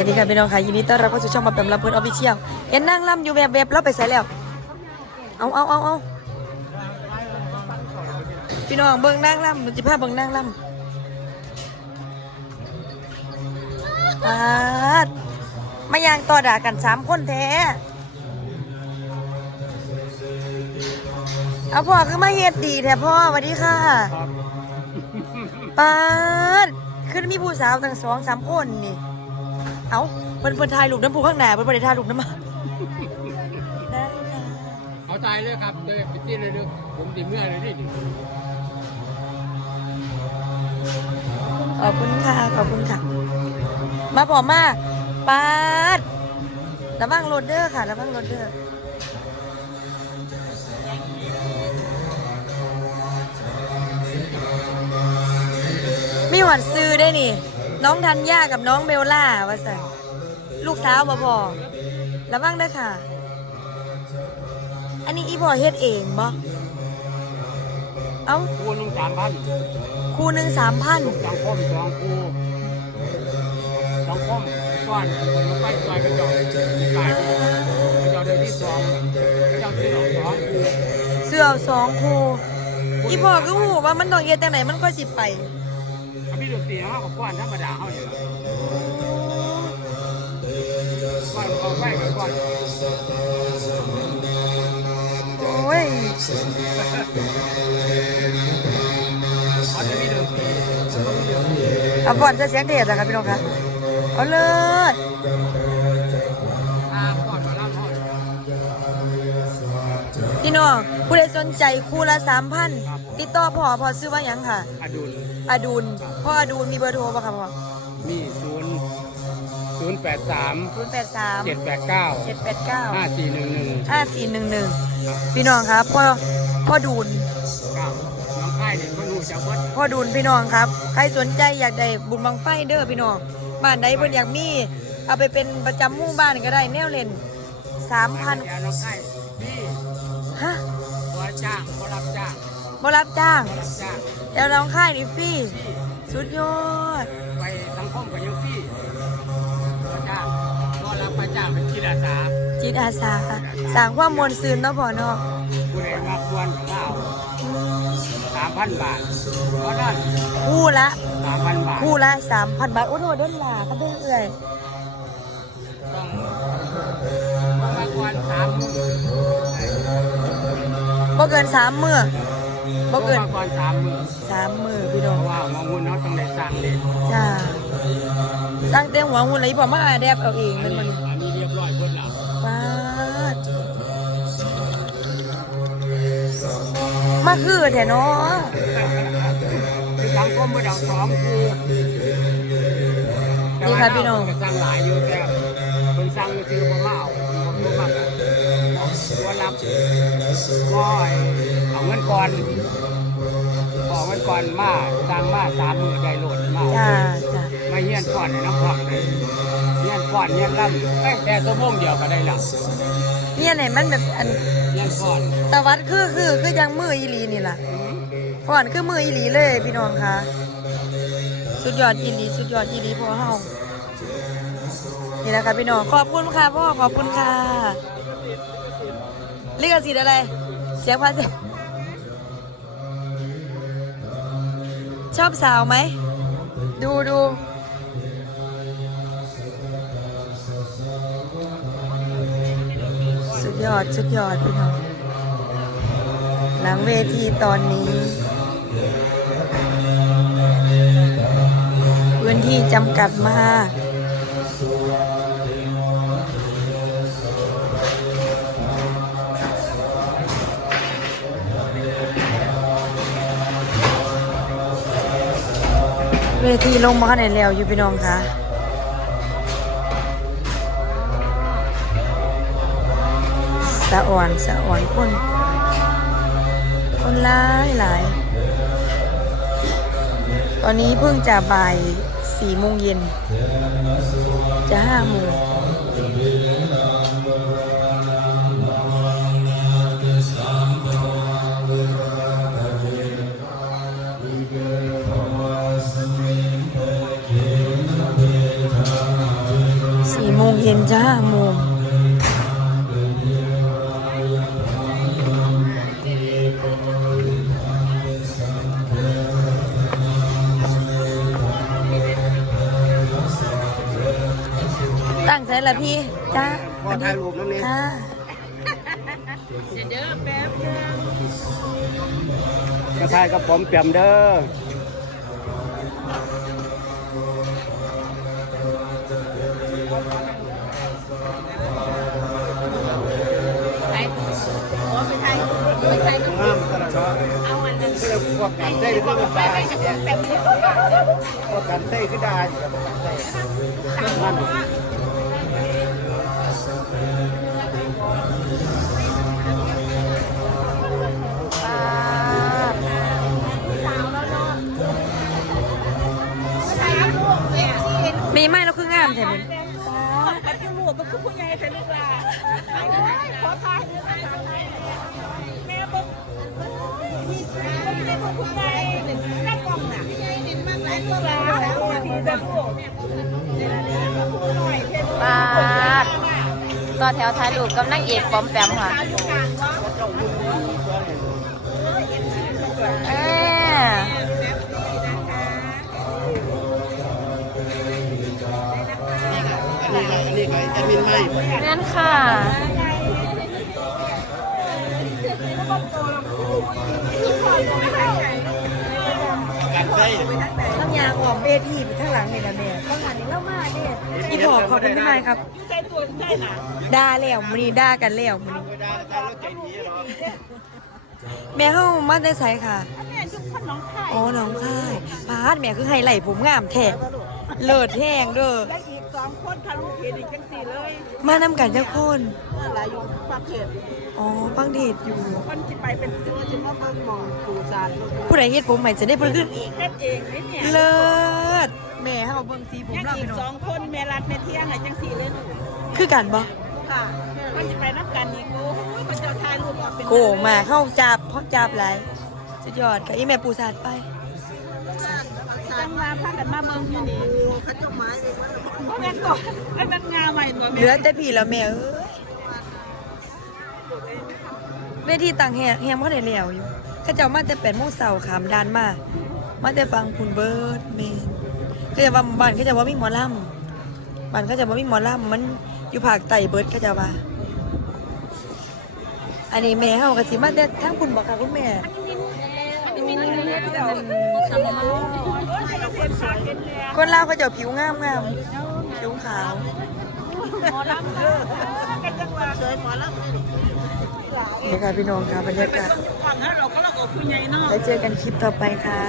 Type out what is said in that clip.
วัสดีค่ะพี่น้องค่ะยินดีต้อนรับเข้าสู่ช่องมาแปมลำเพลินออฟฟิเชียลเห็นนั่งล่ำอยู่แบบแบบๆแล้วไปใส่แล้ว เอาเอาเอาเอาพี่น้องเบิ่งนั่งล่ำจิพาเบิ่งนั่งล่ำปาดมายางต่อด่ากันสามคนแท้ เอาพ่อคือมาเฮ็ดดีแท้พ่อสวัสดีค่ะปาดคือมีผู้สาวตั้งสองสามคนนี่ เอาเพิ่นเพิ่นถ่ายรูปน้ำผู้ข้างหน้าเพิ่นบ่ได้ถ่ายรูปน้ำมาเอาตายเลยครับเดี๋ยวไปที่เลยดูผมติเมื่อเลยนี่ขอบคุณค่ะ ขอบคุณค่ะ มาพอมาปาดระวังรถเด้อค่ะระวังรถเด้อมีหวัดซื้อได้นี่ น้องธัญญากับน้องเบลล่าว่าสันลูกสาวมาพอระวังเด้อค่ะ อันนี้อีพอเฮ็ดเองบ่เอ้าคูนึงสามพันคู่หนึ่งสามพันสองคมสองคูสองคมก้อนผมไปจอยกระจอกกายกระจอกเดือนที่สองกระจอกที่สองสองคูเสื้อสองคู่อีพ่อก็หูว่ามันต้องเฮ็ดจังไหนมันก็สิไปถ้าพี่ ดนตรีเขากับก้อนธรรมดาเขาเนี่ยก้อนเอาไปกับก้อนโอ้ยเขาจะมีดนตรีเอาก่อนจะเสียงเทศนะครับพี่น้องคะเอาเลยพี่น้องผู้ใดสนใจคู่ละสามพัน ติดต่อพ่อพ่อซื้อว่าหยังค่ะ อดุลอดุลพ่ออดุลมีเบอร์โทรป่ะคะพ่อมีศูนย์ศูนย์แปดสามศูนย์แปดสามเจ็ดแปดเก้าเจ็ดแปดเก้าห้าสี่หนึ่งหนึ่งห้าสี่หนึ่งหนึ่งพี่น้องครับพ่อพ่อดูลเก้าน้องค่ายเนี่ยก็รู้จักวัดพ่อดูลพี่น้องครับ ใครสนใจอยากได้บุญบังไฟเด้อพี่น้องบ้านใดเพิ่นอยากมีเอาไปเป็นประจำหมู่บ้านก็ได้แนวเล่นสามพันยาน้องค่ายพี่ฮะว่าจ้างบ่รับจ้าง บ่รับจ้างรับจ้างแล้วน้องค่ายนี่ฟรีพี่สุดยอด ไปสังคมกับยังพี่บ่จ้างบ่รับประจ้างเป็นจิตอาสาจิตอาสาสร้างความมวลซืนเนาะพ่อเนาะผู้ใดมาควรของเราสามพันบาทเพราะนั้นคู่ละสามพันบาทคู่ละสามพันบาทโอ้โหเด้นหลาครับเด้อเอื่อยต้องต้องมาควรสามหมื่นบ่เกินสามมื้อ บ่ต้องเกินมาควรสามหมื่นสามมื้อพี่น้เพองราะว่าหมองหุ่นเขาต้องได้สร้างเล่นจ้าสร้างเต็มหัวหุ่นเลยพ่อมาอาแดบเอาเองอัมันนนี้มันอันนี้เรียบร้อยเพิ่นแล้วปาดมาคือแท้เนาะคือสังคมเมื่อดังสองคูนี่ค่ะพี่น้องก็สร้างหลายอยู่แต่คนสร้างซื้อบ่มาเอาผมรู้มากอะตัวรับก็เอาเงินก่อนเอาเงินก่อนมาสร้างมาสามมือได้โหลดมาจ้าจ้ามาเฮียนก่อนในน้ำพอกเลยเฮียนก่อนเฮียนล่ำเอ้ยแต่ชั่วโมงเดียวก็ได้ละเนี่ยไหนมันแบบอันเฮียนก่อนตะวัดคือคือคือยังมืออีหลีนี่ล่ะอืมฟอนคือมืออีหลีเลยพี่น้องคะสุดยอดอีหลีสุดยอดอีหลีพ่อเฮานี่นะคะพี่น้องขอบคุณค่ะพ่อขอบคุณค่ะลิขสิทธิ์อะไร เสียงภาษ ชอบสาวไหม ดูดูสุดยอดสุดยอดพี่น้องหลังเวทีตอนนี้ พื้นที่จำกัดมาก เวทีลงมาขนาดแล้วอยู่พี่น้องคะสะอ่อนสะอ่อนคนคนหลายหลาย ตอนนี้เพิ่งจะบ่ายสี่โมงเย็นจะห้าโมง ย็นจ้าโมงตั้งใจละพี่ จ้าพอถ่ายรูปน้ำนี้ค่ะมาถ่ายกับผมเปี่ยมเด้อ เอาอันนั้นเรื่อพวกกันได้หรือไม่ไปได้ไปกับคนเต็มที่ทุกอย่างพวกกันได้คือได้อยู่แล้วพวกกันได้นั่นสาวแล้วเนาะใช่ครับลูกเนี่ยที่มีไหมเราคืองามใช่ไหมปัจจุบันมันคือผู้ใหญ่เป็นลูกหลาน ปาดต่อแถวถ่ายรูปกับนางเอกปอมแปมค่ะสาวอยู่กลางวะ อ้ยนั่นค่ะต้องยางออกเวทีไปข้างหลังนี่นะแม่ต้องหันนี้เล่ามาเนี่ยพี่พอขอบคุณพี่นายครับใส่ตัวใส่หนาด่าแล้วมื้อนี้ด่ากันแล้วมื้อนี้แม่เฮามาได้ไสค่ะแม่ชุบขนมไข่อ๋อน้องค่ายพาดแม่คือไฮไลท์ผมงามแท้เลิศแห้งเด้อและอีกสองคนทะลุเขตอีกจังสี่เลย มานำกันจักคนอะไรอยู่ฟังเขต อ๋อฟังเดทอยู่ คนที่ไปเป็นตัวจิมาเบิ่งหมองปูซานลูกผู้ใดเฮ็ดผมใหม่จะได้เพิ่นขึ้นเฮ็ดเองนี่เนี่ยเลิศแม่เฮาเบิ่งสีผมยังเราอีไปกเนาะสองคนแม่รัดแม่เที่ยงไหนจังสี่เลยลูคือกันบ่ค่ะคนที่ไปนับกันอีกโอ้ยคนเจ้าทายรูปออกเป็นโกงมาเข้าจับเพราจับหลายสุดยอดค่ะอีแม่ปูสาดไป จังมาพากันมาเบิ่งอยู่นี่เขาจ้าไม้เองว่าเพราะงั้นก่อนไอ้มันงาใหม่ตัวเหแม่ลือแต่พี่แล้วแม่เอ้ย เวทีต่างแหกแหงบ่ได้แล้วอยู่เขาเจ้ามาแต่8โมงเช้าขามดานมามาแต่ฟังคุณเบิร์ดแม่นเขาจะว่าบ้านเขาจะว่ามีหมอลำบ้านเขาจะว่ามีหมอลำมันอยู่ภาคใต้เบิร์ดเขาจะว่าอันนี้แม่เฮาก็สิมาแต่ทางคุณบอกค่ะคุณแม่มีนี่เฮ็ดเจ้าสมมาเฮ็ดชาเฮ็ดแล้คนลาวเขาเจะผิวงามงามผิวขาวหมอลำเด้อกันจังว่าเคยหมอลำ นี่ค่ะพี่น้องค่ะบรรยากาศก่อนนะเราก็เราอบคุณใหญ่เนาะแล้วเจอกันคลิปต่อไปค่ะ